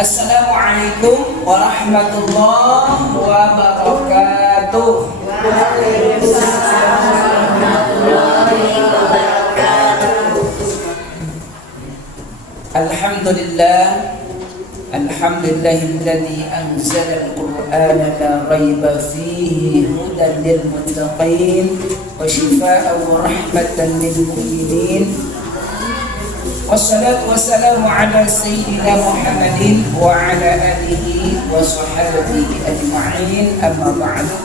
Assalamualaikum warahmatullahi wabarakatuh. Waalaikumsalam warahmatullahi wabarakatuh. Alhamdulillahilladzi anzala al-Qur'ana la raiba fihi hudan lil muttaqin wa shifaa'an wa rahmatan lil mu'minin. Wassalatu wassalamu ala sayyidina Muhammadin wa ala alihi wa sahbihi ajma'in. Amma ba'du.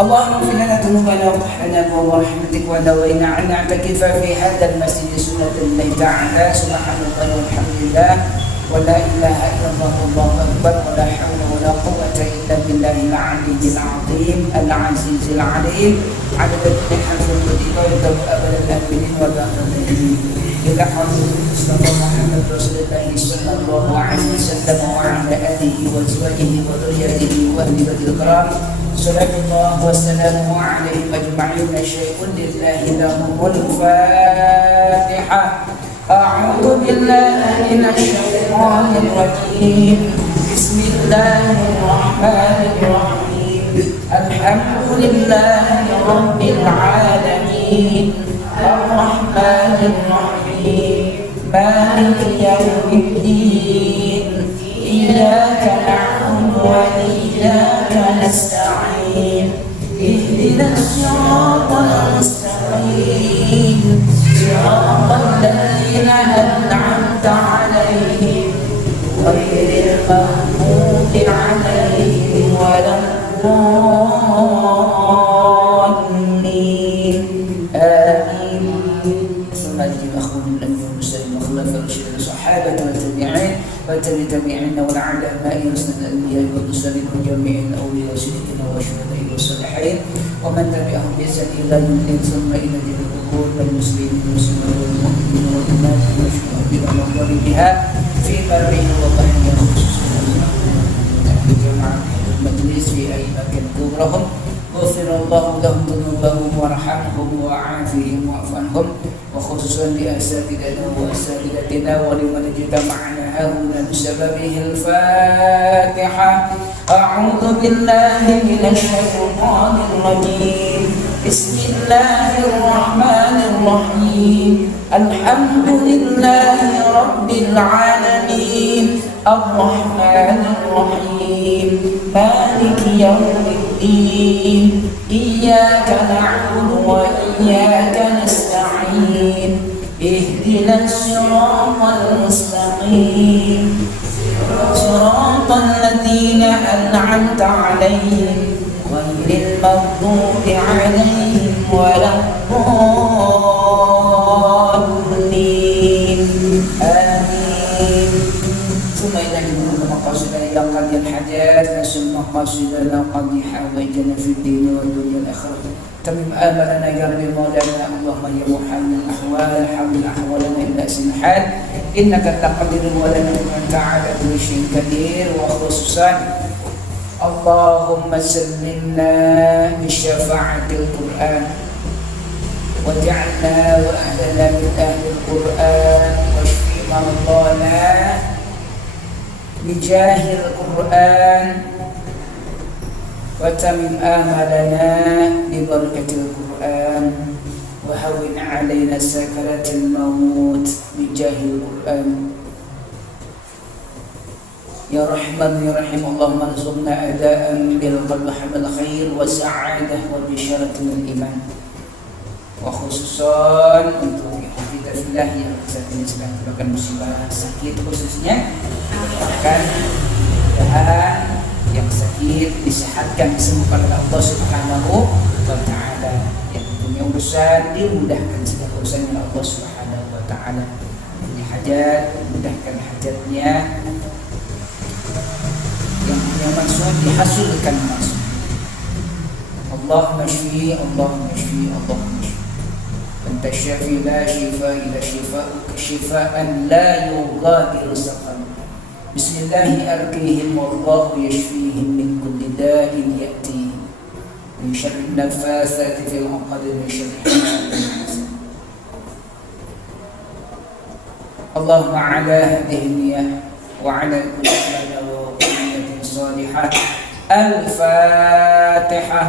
Allahumma ighfir lana dhunubana wa ighfir wa rahmatik wa nawina 'an na'takifa fi hadzal masjid sunnatullahi ta'ala subhanallahi walhamdulillah wa la ilaha illallah wallahu akbar wa la hawla wa la quwwata illa billahil 'aliyyil 'azim al-'azizil 'alim 'adada al-hamdi wa abada al-aminin wa al-aminin. إلى حضرة المصطفى محمد رسول الله صلى الله عليه وسلم وعلى آله وأزواجه وذريته وأهل بيته الكرام صلى الله وسلامه عليهم أجمعين. شيء لله لهم الفاتحة. أعوذ بالله من الشيطان الرجيم. بسم الله الرحمن الرحيم. الحمد لله رب العالمين الرحمن الرحيم مالك يوم الدين إياك نعبد وإياك نستعين اهدنا الصراط المستقيم صراط الذين أنعمت عليهم غير المغضوب عليهم ولا الضالين آمين. ثم الذين أخذوا الأنبياء والمرسلين وخلفاء الراشدين الصحابة والتابعين والعلماء وسند الأنبياء والمرسلين وجميع الأولياء والصديقين والشهداء والصالحين ومن تبعهم بإحسان إلى يوم الدين. ثم إلى دين القبور والمسلمين والمسلمات والمؤمنين والمؤمنات والشهداء والمغفرين في بره وبحره خصوصا جماعة المجلس في أي مكان كبرهم غفر الله لهم ذنوبهم وارحمهم وعافهم واعف عنهم وخصوصا لأساتذتنا وأساتذتنا ولمن اجتمعنا هنا بسببه. الفاتحة. أعوذ بالله من الشيطان الرجيم. بسم الله الرحمن الرحيم. الحمد لله رب العالمين الرحمن الرحيم مالك يوم الدين إياك نعبد وإياك نستعين اهدنا الصراط المستقيم صراط الذين أنعمت عليهم غير المغضوب عليهم ولا الضالين آمين. ثم إلى جميع مقاصدنا إلى قضي الحاجات نسل مقاصدنا قضي حوائجنا في الدين والدنيا والآخرة. تمم آملنا يا رب مولانا اللهم يا محل الأحوال حول أحوالنا إلى أحسن الحال إنك تقدر ولا نؤمن تعالى كل شيء قدير. وخصوصا اللهم سلمنا بشفاعة القرآن واجعلنا وأهلنا من أهل القرآن واشف مرضانا بجاه القرآن وتمم آملنا ببركة القرآن وهون علينا سكرات الموت بجاه القرآن. يا رحمن يا رحيم اللهم ارزقنا أداء بالقلب حمل الخير والسعادة والبشارة والإيمان. وخصوصا untuk kita fillah yang saat ini sedang terkena musibah sakit khususnya akan mudah-mudahan yang sakit disehatkan disembuhkan oleh Allah Subhanahu wa taala. Yang punya urusan dimudahkan segala urusannya oleh Allah Subhanahu wa taala. Punya hajat dimudahkan hajatnya. Yang punya maksud dihasilkan maksud. Allah masyfi, Allah masyfi, Allah masyfi. Anta syafi la shifa illa shifa'uka shifa'an la yughadiru saqama. Bismillahi arqihim wallahu yashfihim min kulli da'in ya'tihim min syarri nafasati fil 'uqad min syarri hasidin. اللهم على هذه النية وعلى كل عبادة وقضية صالحة. الفاتحة.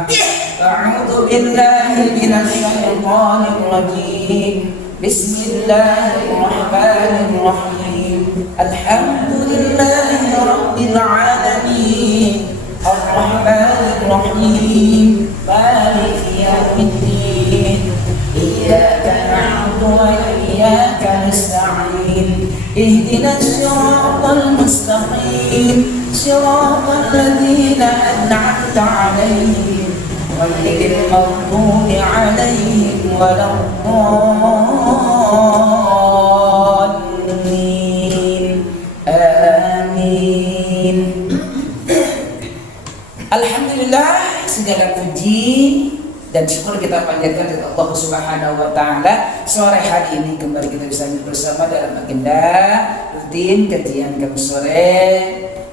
أعوذ بالله من الشيطان الرجيم. بسم الله الرحمن الرحيم. الحمد لله رب العالمين الرحمن الرحيم مالك يوم الدين إياك نعبد وإياك نستعين اهدنا الصراط المستقيم صراط الذين أنعمت عليهم غير المغضوب عليهم ولا الضالين آمين. Alhamdulillah, segala puji dan syukur kita panjatkan kepada Allah Subhanahu wa taala. Sore hari ini kembali kita bisa bersama dalam agenda rutin kajian Kamis sore,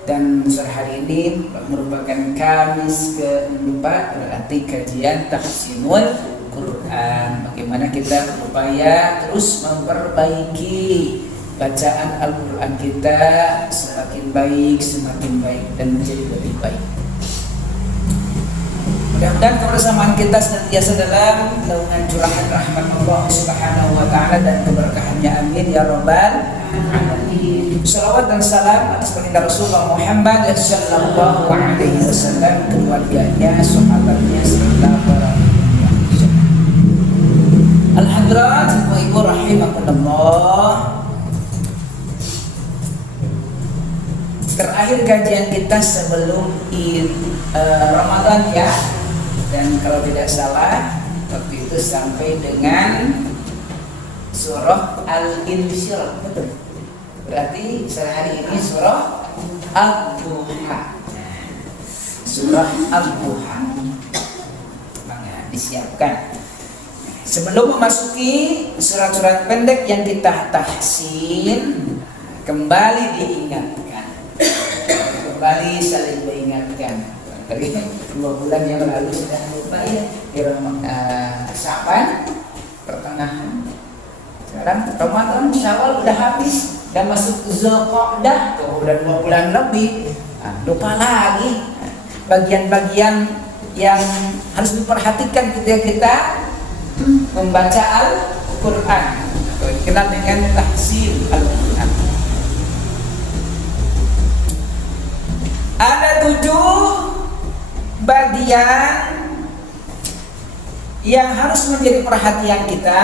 dan sore hari ini merupakan Kamis ke-4, berarti kajian tahsinul Quran. Bagaimana kita berupaya terus memperbaiki bacaan Al-Quran kita semakin baik dan menjadi lebih baik. Mudah-mudahan kebersamaan kita senantiasa dalam naungan curahan rahmat Allah Subhanahu wa taala dan keberkahannya, amin ya rabbal alamin. Salawat dan salam atas baginda Rasulullah Muhammad sallallahu alaihi wasallam, keluarganya, sahabatnya serta para al-hadirat ibu rahimakumullah. Terakhir kajian kita sebelum Ramadan ya. Dan kalau tidak salah waktu itu sampai dengan surah Al-Insyirah, betul? Berarti sehari ini surah Al-Duha. Surah Al-Duha. Disiapkan. Sebelum memasuki surat-surat pendek yang kita tahsin, kembali diingatkan. Kembali saling mengingatkan. Tadi 2 bulan yang lalu sudah lupa ya, di Sya'ban pertengahan. Sekarang Ramadan, Syawal udah habis, dan masuk Zulqa'dah, udah 2 bulan lebih. Lupa lagi bagian-bagian yang harus diperhatikan ketika kita membaca Al-Quran, dikenal dengan tahsin Al-Quran. Ada 7 bagian yang harus menjadi perhatian kita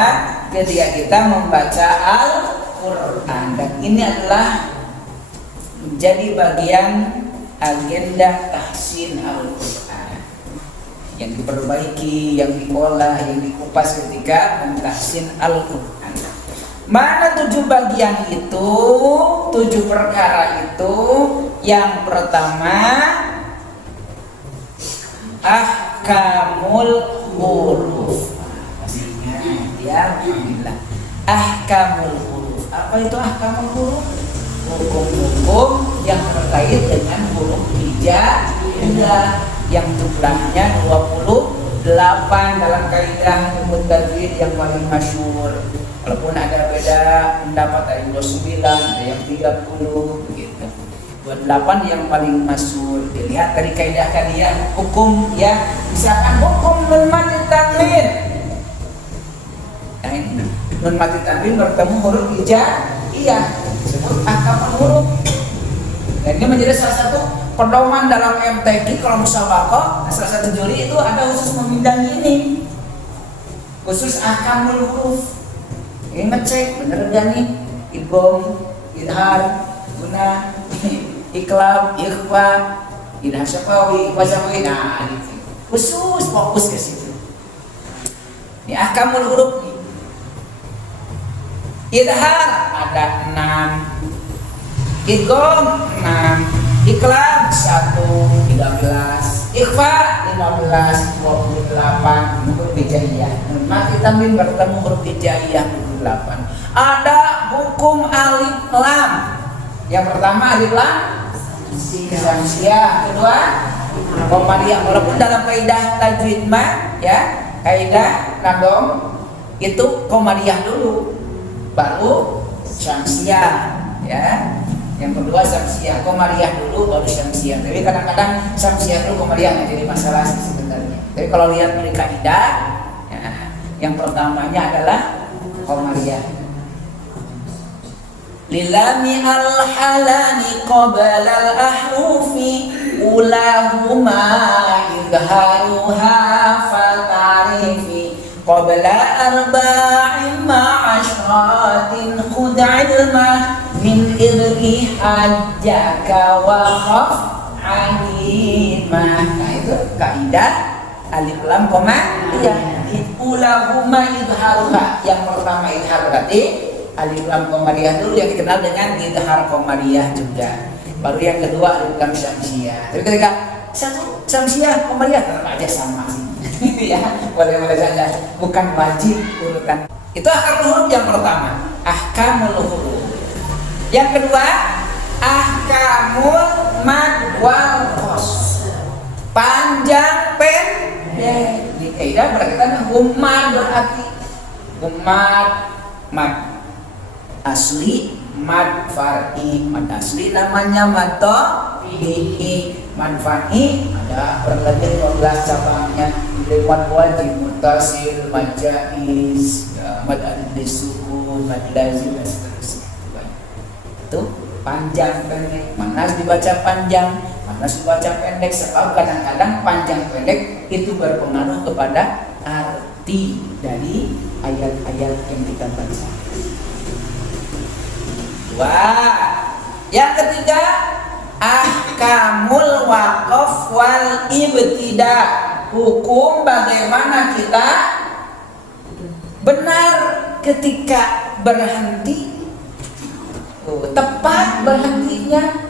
ketika kita membaca Al-Quran, dan ini adalah menjadi bagian agenda tahsin Al-Quran yang diperbaiki, yang diolah, yang dikupas ketika mentahsin Al-Quran. Mana 7 bagian itu, 7 perkara itu? Yang pertama, ahkamul huruf. Masih ingat ya? Alhamdulillah. Ahkamul huruf. Apa itu ahkamul huruf? Hukum-hukum yang terkait dengan huruf hijaiyah yang jumlahnya 28 dalam kaidah ilmu tajwid yang paling masyhur. Walaupun ada beda pendapat, ada yang 29, ada yang 30 begitu. 28 yang paling masyhur. Dilihat dari kaidah kalian hukum ya, misalkan hukum nun mati tanwin. Nah ini nun mati tanwin bertemu huruf hijaiyah, disebut ahkamul huruf. Dan ini menjadi salah satu pedoman dalam MTQ kalau musabaqah. Salah satu juri itu ada khusus membidangi ini, khusus ahkamul huruf. Ini ngecek bener gak nih idgham, idhar, guna, iklab, ikhfa, idhar syafawi, ikhfa syafawi. Nah, gitu. Khusus fokus ke situ. Ini ahkamul huruf nih. Idhar ada 6, idgham 6, iklab 1, 13, ikhfa 15, 28 huruf hijaiyah. Mati tanwin bertemu huruf hijaiyah 28. Ada hukum alif lam. Yang pertama alif lam syamsiah, kedua qamariyah. Walaupun dalam kaidah tajwid mah ya, kaidah nadom itu qamariyah dulu baru syamsiah ya. Yang kedua Syamsiah, Qamariyah dulu baru Syamsiah. Tapi kadang-kadang Syamsiah dulu Qamariyah nggak jadi masalah sih sebenarnya. Tapi kalau lihat dari kaidah, ya, yang pertamanya adalah Qamariyah. Lilami al-halani qabla al-ahrufi ulahuma idharuha fatarifi qabla arba'in ma'ashratin khud ilma min idri hajjaka wa khaf alimah. Nah itu kaidah alif lam koma ya ulahuma idharuha. Yang pertama idhar berarti alif lam qamariyah dulu yang dikenal dengan idhar qamariyah juga. Baru yang kedua alif lam syamsiyah. Tapi ketika syamsiyah qamariyah tetap aja sama sih. Ya, boleh-boleh saja. Bukan wajib urutan. Itu akar huruf yang pertama, ahkamul huruf. Yang kedua, ahkamul mad wal qas. Panjang pendek. Di kaidah berkaitan hummad berarti hummad mad asli, mad far'i. Mad asli namanya mad tabi'i, mad far'i ada berlebih 12 cabangnya. Mad wajib, muttasil, mad jaiz, mad al-sukun, mad lazim dan seterusnya. Itu panjang pendek. Manas dibaca panjang, manas dibaca pendek. Sebab kadang-kadang panjang pendek itu berpengaruh kepada arti dari ayat-ayat yang kita baca. Wah, yang ketiga ahkamul waqaf wal ibtida. Hukum bagaimana kita benar ketika berhenti, tepat berhentinya,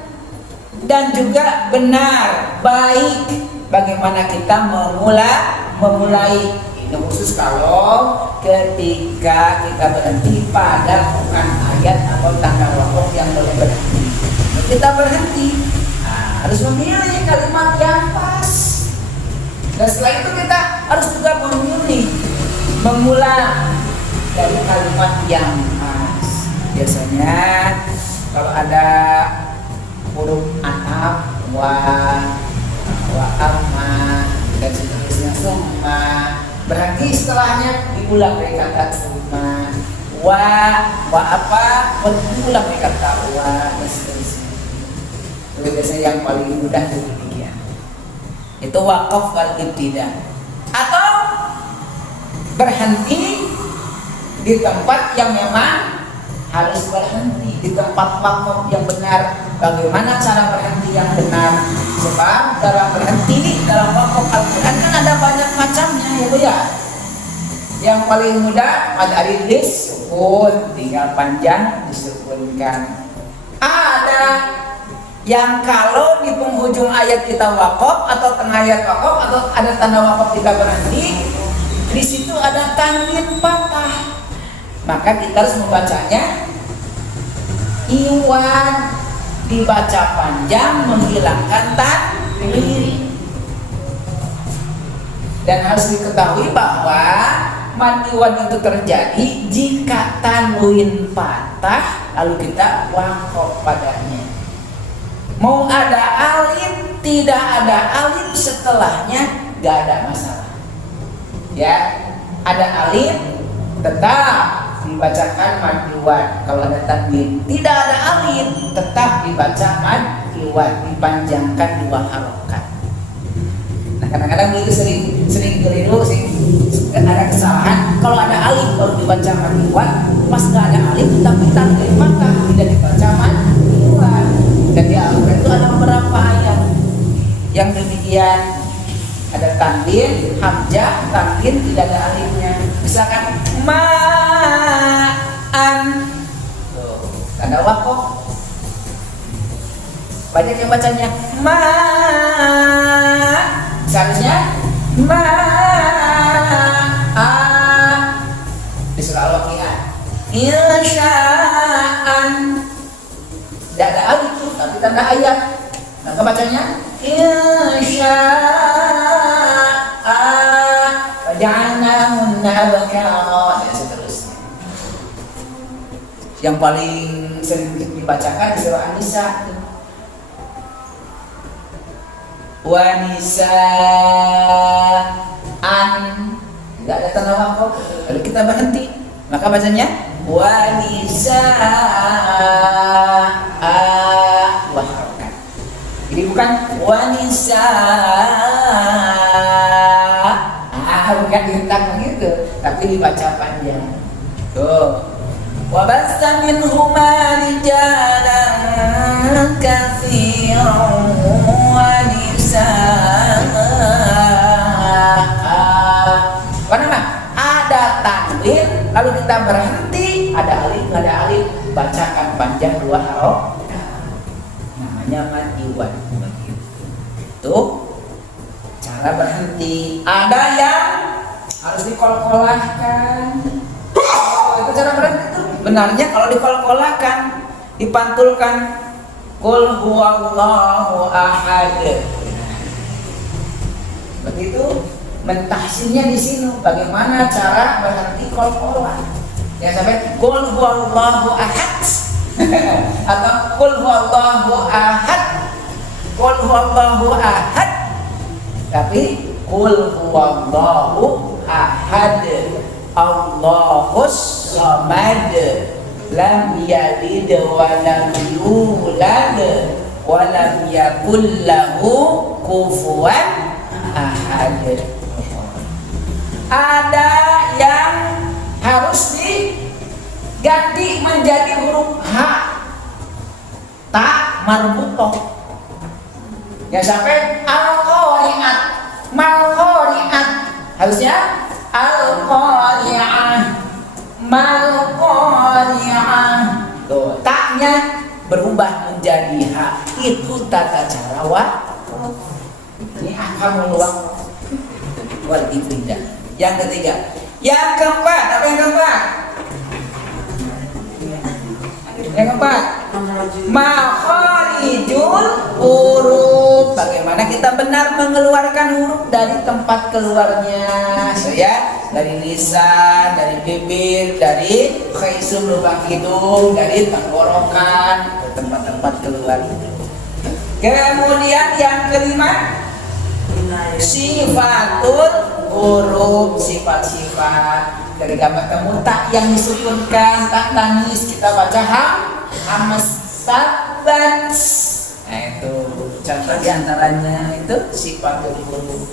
dan juga benar baik bagaimana kita memulai. Ini khusus kalau ketika kita berhenti pada bukan ayat atau tanda wakaf yang boleh berhenti. Kita berhenti, harus memilih kalimat yang pas. Dan setelah itu kita harus juga memilih mengulang dari kalimat yang pas. Biasanya kalau ada huruf anaf, wa amma dan seterusnya, summa, berarti setelahnya diulang dari kata summa, wa apa, diulang dari kata wa dan seterusnya. Itu biasanya yang paling mudah demikian. Itu waqaf wal ibtida. Atau berhenti di tempat yang memang harus berhenti, di tempat waqaf yang benar. Bagaimana cara berhenti yang benar? Sebab cara berhenti dalam waqaf Al-Quran kan ada banyak macamnya ya Bu ya. Yang paling mudah ada ridis sukun, tinggal panjang disukunkan. Ada yang kalau di penghujung ayat kita waqaf atau tengah ayat waqaf atau ada tanda waqaf kita berhenti, di situ ada tanwin patah, maka kita harus membacanya iwan, dibaca panjang menghilangkan tanwin. Dan harus diketahui bahwa mad iwan itu terjadi jika tanwin patah lalu kita waqaf padanya. Mau ada alif, tidak ada alif setelahnya, gak ada masalah. Ya, ada alif tetap dibacakan mad iwan. Kalau ada tanwin, tidak ada alif, tetap dibaca mad iwan, dipanjangkan 2 harokat. Nah, kadang-kadang itu sering keliru sih. Dan ada kesalahan. Kalau ada alif baru dibaca mad iwan, pas gak ada alif tapi tanwin patah, tidak dibaca mad iwan. Dan di Al-Quran itu ada beberapa ayat yang demikian, ada tanwin, hamzah, tanwin tidak ada alifnya. Misalkan ma'an, tanda waqaf. Banyak yang bacanya ma', seharusnya ma'an. Di surah Al-Waqiah insya'an, tidak ada alif tapi tanda ayat, maka bacanya insya'a waja'alnahunna abkara dan seterusnya. Yang paling sering dibacakan di surah An-Nisa. Wa nisaan, tidak ada tanda waqaf. Kalau kita berhenti, maka bacanya wa nisaa wa harokat. Jadi bukan wa nisaa bukan dihentak begitu, tapi dibaca panjang. Tuh. Wa bassa minhuma rijalan katsiran wa nisaa. Karena ada tanwin lalu kita berhenti, ada alif, nggak ada alif, bacakan panjang 2 harokat. Namanya mad iwad begitu. Tuh cara berhenti. Ada yang harus dikol-kolahkan. Itu cara berhenti itu. Benarnya kalau dikol-kolahkan, dipantulkan qul huwallahu ahad. Begitu mentahsinnya di sini. Bagaimana cara berhenti kol-kolah? Ya sampai qul huwallahu ahad atau qul huwallahu ahad. Qul huwallahu ahad. Tapi qul huwallahu ahad, Allahus samad, lam yalid wa lam yulad wa lam yakul lahu kufuwan ahad. Ada yang harus diganti menjadi huruf H, ta marbutoh. Ya sampai al-qari'at, mal-qari'at, harusnya al-qari'ah, mal-qari'ah. Tuh, taknya berubah menjadi ha. Itu tata cara waqaf. Ini akan meluang wal ibtidah. Yang ketiga, yang keempat, apa yang keempat? Yang keempat, makharijul huruf. Bagaimana kita benar mengeluarkan huruf dari tempat keluarnya, ya, dari lisan, dari bibir, dari khaisum lubang hidung, dari tenggorokan, tempat-tempat keluar. Kemudian yang kelima, sifatul huruf, sifat-sifat. Dari gambar temu tak yang disukunkan, tak tangis, kita baca hamas sabat. Nah itu contoh diantaranya itu sifatul huruf.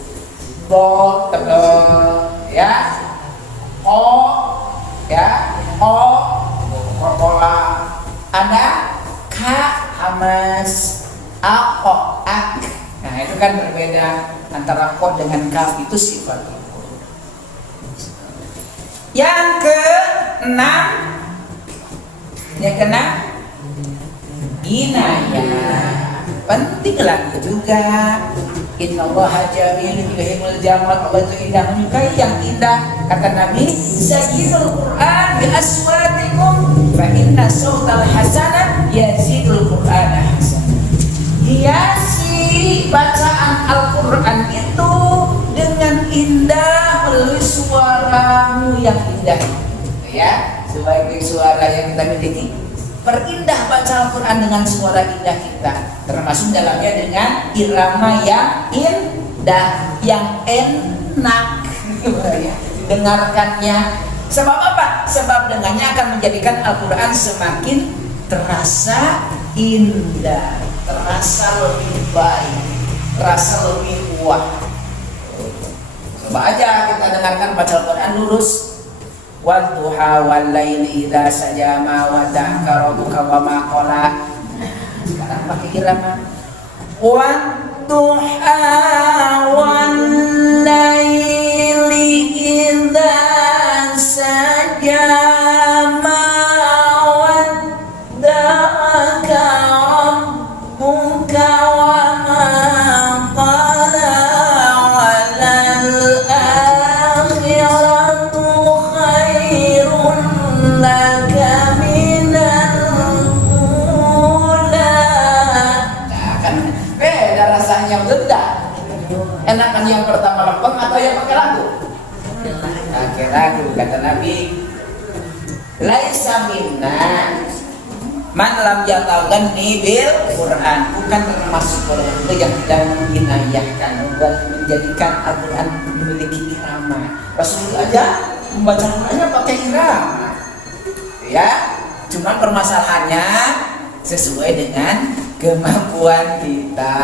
Bo tebal, ya, o, ya, o, kokola. Ada ka hamas, a, o, ak. Nah itu kan berbeda antara ko dengan kaf, itu sifat. Yang keenam, inayah. Penting lagi juga. Innallaha jamilun yuhibbul jamal. Allah itu indah, menyukai yang indah. Kata Nabi, zayyinul Qur'an bi aswatikum fa inna sautal hasanah yazidul Qur'ana hasanah. Hiasi bacaan Al-Quran itu dengan indah melalui suaramu yang indah, ya, sebaik suara yang kita miliki. Perindah baca Al-Quran dengan suara indah kita, termasuk dalamnya dengan irama yang indah, yang enak, dengarkannya. Sebab apa? Sebab dengannya akan menjadikan Al-Quran semakin terasa indah, terasa lebih baik, terasa lebih kuat. Coba aja kita dengarkan baca Al-Quran lurus. Wadduha wal laili idza saja ma wada'aka rabbuka wa ma qala. Sekarang pakai irama. Wadduha wal laili idza saja ma wada'aka rabbuka wa ma qala. Enakan yang pertama lempeng atau yang pakai lagu? Pakai lagu. Kata Nabi, laisa minna Man lam yataghanni bil Quran, bukan termasuk orang itu yang tidak menginayahkan, menjadikan Al-Quran memiliki irama. Rasulullah aja membaca Qurannya pakai irama, ya. Cuma permasalahannya sesuai dengan kemampuan kita.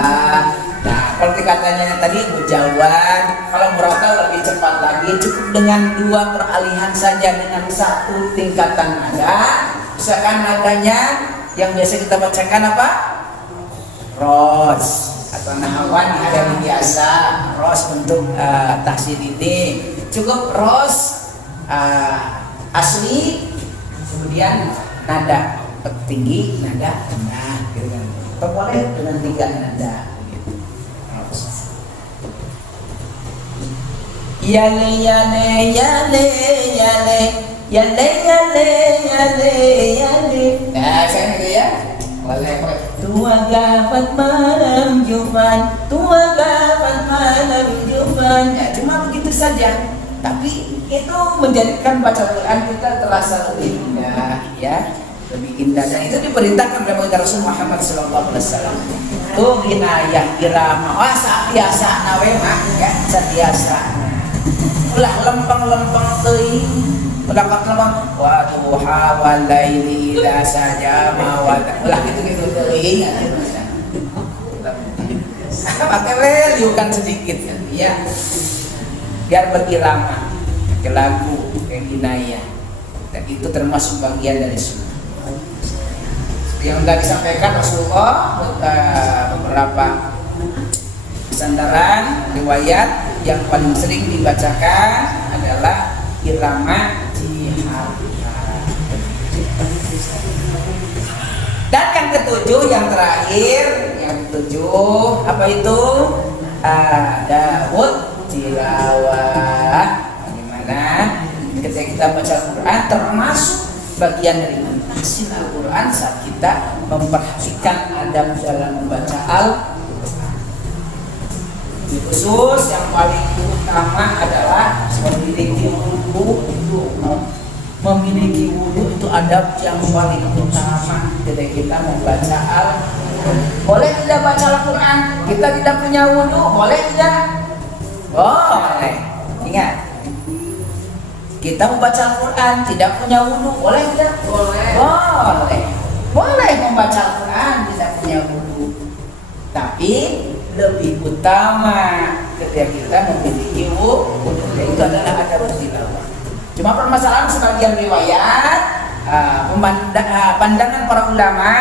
Nah, seperti katanya tadi mujawan, kalau murattal lebih cepat lagi, cukup dengan 2 peralihan saja dengan 1 tingkatan nada. Misalkan nadanya yang biasa kita bacakan apa? Ros atau nahawan ada biasa ros untuk tahsin ini cukup ros asli, kemudian nada tinggi, nada rendah, gitu kan. Boleh dengan 3 nada. Yale yale yale yale yale yale yale yale. Nah, saya gitu ya. Boleh. Tua gafat malam Jumat, tua gafat malam Jumat. Ya, cuma begitu saja. Tapi itu menjadikan baca Quran kita terasa lebih indah, ya. Lebih indah, dan itu diperintahkan oleh Rasul Muhammad SAW. Tuh inayah irama, wah biasa nawe mah ya, biasa. Ulah lempeng-lempeng teuing, ulah lempeng, waduh hawalaili ila saja mawat. Ulah gitu-gitu teuing. Pakai liukan sedikit ya. Biar berirama ke lagu, ke inayah. Dan itu termasuk bagian dari sunnah. Yang sudah disampaikan Rasulullah, beberapa sandaran riwayat yang paling sering dibacakan adalah irama jihad. Dan yang ketujuh, yang terakhir, yang ketujuh apa itu? Daud tilawah. Bagaimana ketika kita baca Al-Quran termasuk bagian dari menafsir Al-Quran saat kita memperhatikan adab dalam membaca Al-Quran. Khusus yang paling utama adalah memiliki wudu itu adab yang paling utama ketika kita membaca Al-Quran. Boleh tidak baca Al-Quran kita tidak punya wudu? Boleh tidak? Boleh. Ingat, kita membaca Al-Quran tidak punya wudu, boleh tidak? Boleh. Boleh membaca Al-Quran tidak punya wudu. Tapi lebih utama ketika kita memiliki wudu, itu adalah adab tilawah. Cuma permasalahan sebagian riwayat, pandangan para ulama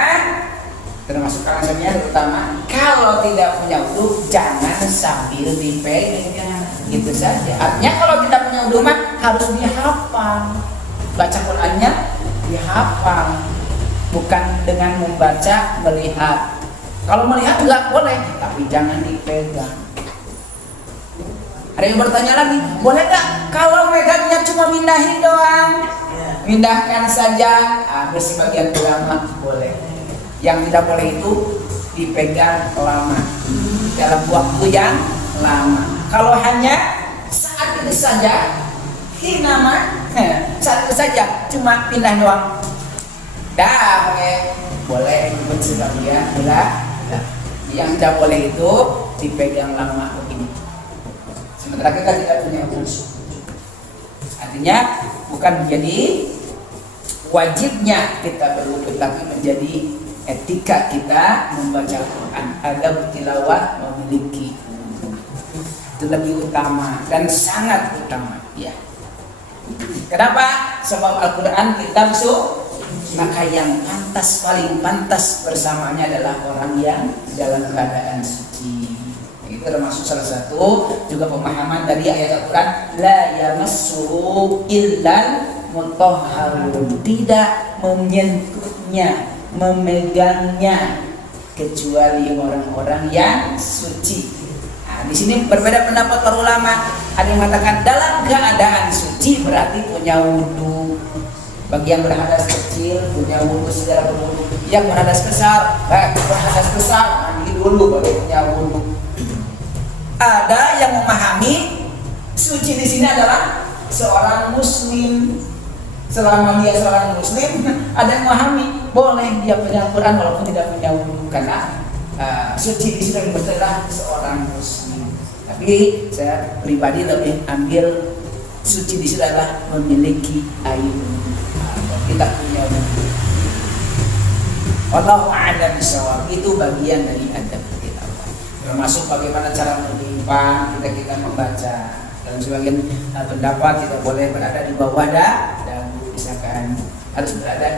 termasuk kalangannya terutama, kalau tidak punya wudu jangan sambil dipegang, gitu saja. Artinya kalau tidak punya wudu mah harus dihafal, baca Qurannya dihafal, bukan dengan membaca melihat. Kalau melihat nggak boleh, tapi jangan dipegang. Ada yang bertanya lagi, boleh nggak kalau megangnya cuma mindahin doang? Mindahkan saja. Bersih bagian ulama boleh. Yang tidak boleh itu dipegang lama, dalam waktu yang lama. Kalau hanya saat itu saja, hinama, saat itu saja, cuma pindah doang. Dah, boleh bersih bagian, boleh. Yang tidak boleh itu dipegang lama begini. Sementara kita tidak punya usul. Artinya bukan menjadi wajibnya kita berwudu, tapi menjadi etika kita membaca Al-Quran. Adab tilawah memiliki itu lebih utama dan sangat utama. Ya. Kenapa? Sebab Al-Quran kitab suci. Maka yang pantas, paling pantas bersamanya adalah orang yang dalam keadaan suci. Itu termasuk salah satu juga pemahaman dari ayat Al-Quran, la yamassuhu illal mutahharun, tidak menyentuhnya, memegangnya kecuali orang-orang yang suci. Nah, di sini berbeda pendapat para ulama. Ada yang mengatakan dalam keadaan suci berarti punya wudu. Bagi yang berhadas kecil punya wudu secara berwudu. Yang berhadas besar, berhadas besar mandi dulu baru punya wudu. Ada yang memahami suci di sini adalah seorang muslim. Selama dia seorang muslim, ada yang memahami boleh dia punya Quran walaupun tidak punya wudu karena suci di sini adalah seorang muslim. Tapi saya pribadi lebih ambil suci di sini adalah memiliki air. Kita punya wudu. Wallahu a'lam bishawab. Itu bagian dari adab kita. Termasuk bagaimana cara menyimpang kita membaca. Dalam sebagian pendapat tidak boleh berada di bawah dagu, misalkan harus berada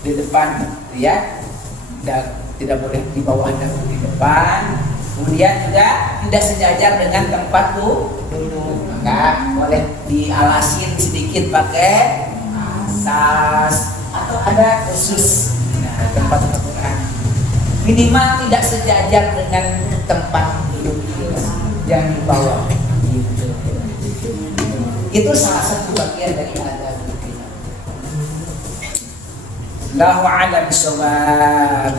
di depan, ya, dan tidak boleh di bawah dagu, di depan. Kemudian juga tidak sejajar dengan tempat duduk, maka boleh dialasin sedikit pakai asas atau ada khusus tempat Quran. Minimal tidak sejajar dengan tempat duduk yang di bawah. Itu salah satu bagian dari adab kita. Allahu a'lam bishawab.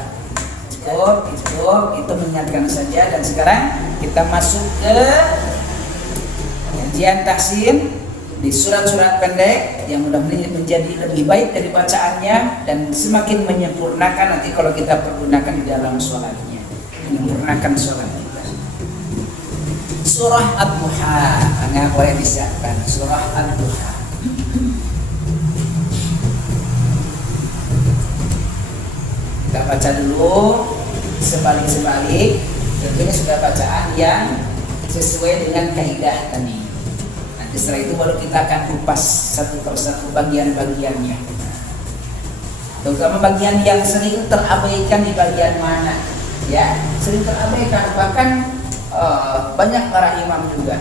Cukup, itu mengingatkan saja. Dan sekarang kita masuk ke kajian tahsin di surat-surat pendek yang mudah menjadi lebih baik dari bacaannya dan semakin menyempurnakan nanti kalau kita pergunakan di dalam sholatnya, menyempurnakan sholat kita. Surah Ad-Duha, nggak boleh disiapkan. Surah Ad-Duha. Kita baca dulu sebalik-sebalik. Tentunya sudah bacaan yang sesuai dengan kaidah tadi. Nanti setelah itu baru kita akan kupas satu persatu bagian-bagiannya. Terutama bagian yang sering terabaikan di bagian mana, ya, sering terabaikan. Bahkan banyak para imam juga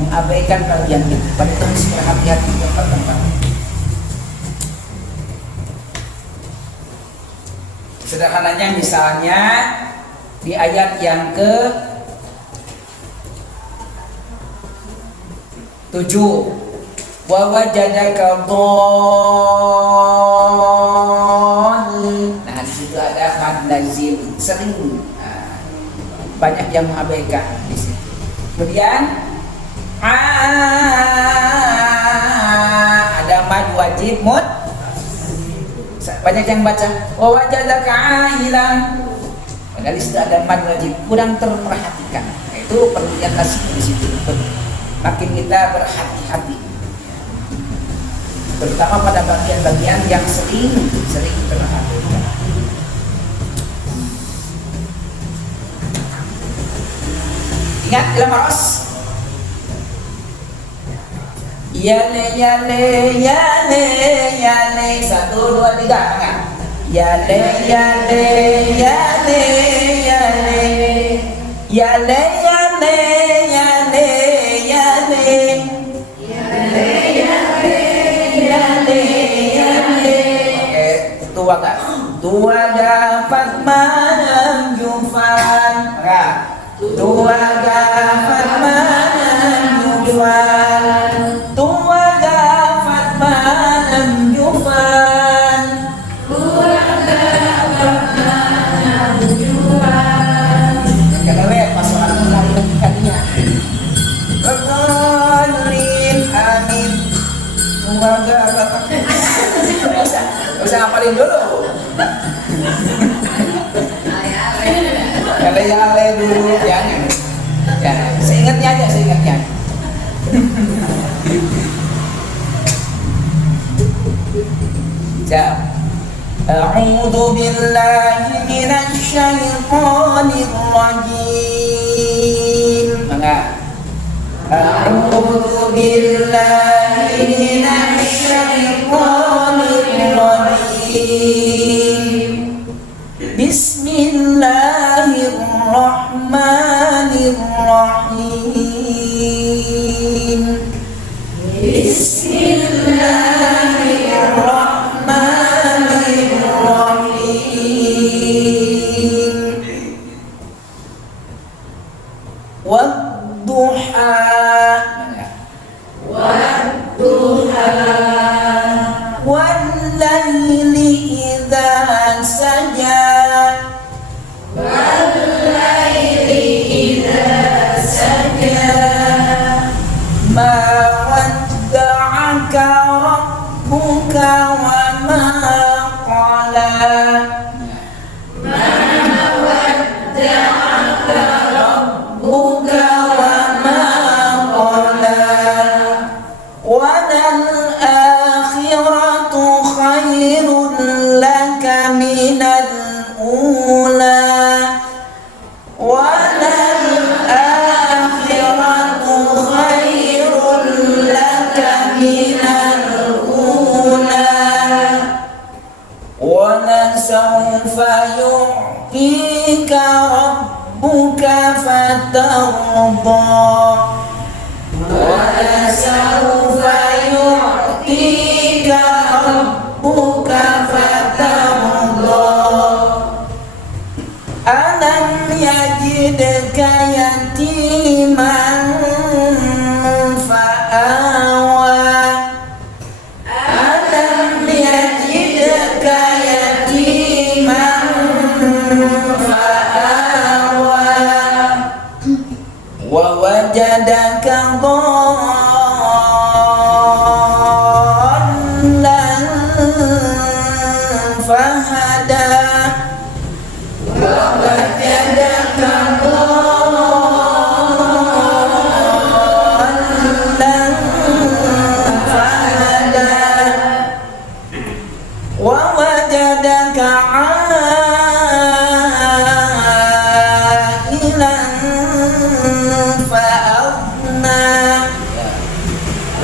mengabaikan bagian itu. Pada itu harus berhati-hati di tempat-tempat. Sederhananya misalnya di ayat yang ke 7, wa wajadaka dhalin. Nah, di situ ada mad lazim, sering banyak yang mengabaikan di situ. Kemudian ada mad wajib mud, banyak yang baca wa wajadaka ailan. Padahal di situ ada mad wajib, kurang terperhatikan. Nah, itu perlu yang kasih di situ. Makin kita berhati-hati, terutama pada bagian-bagian yang sering terabaikan. Ingat dalam Ros. Yale yale yale yale 1 2 3 tangan. Yale yale yale yale yale yale yale yale yale yale. Tua gak? Tua dapat malam jufan. Enggak. Tua dapat malam jufan. Tua dapat malam jufan. Tua dapat malam jufan. Kalau lihat masalah mulai tadinya. Berdoain amin. Tua dapat. Usah ngapalin dulu. Yale-yale dulu, jangan. Ya, seingatnya aja, seingatnya. A'udzu billahi minasy syaithanir rajim. Mangga. A'udzu billahi minasy syaithanir rajim. Bismillahirrahmanirrahim. Bismillahirrahmanirrahim. Wadduha. Wadduha. Wal-laili idza saja. Ma wadda'aka rabbuka wa ma qala. ترضى ولسوف يعطيك ربك فترضى ألم يجدك يتيما فآوى ألم يجدك يتيما فآوى ووجدك ضالا فهدى ووجدك ضالا فهدى ووجدك عائلا فأغنى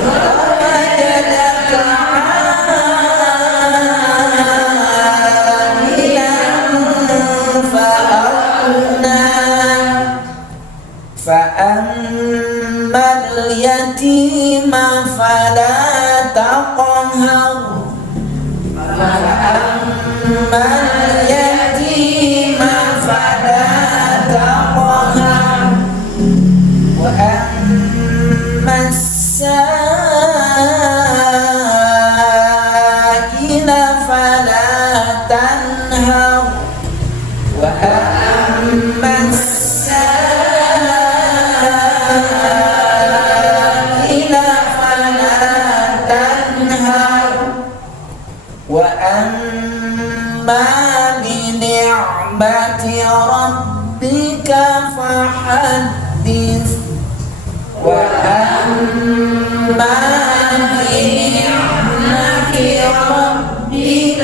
ووجدك عائلا فأغنى فأما اليتيم فلا تقهر فأما اليتيم فلا تقهر وأما السائل فلا تنهر وأما السائل فلا تنهر وأما بنعمة ربك فحدث وأما بنعمة ربك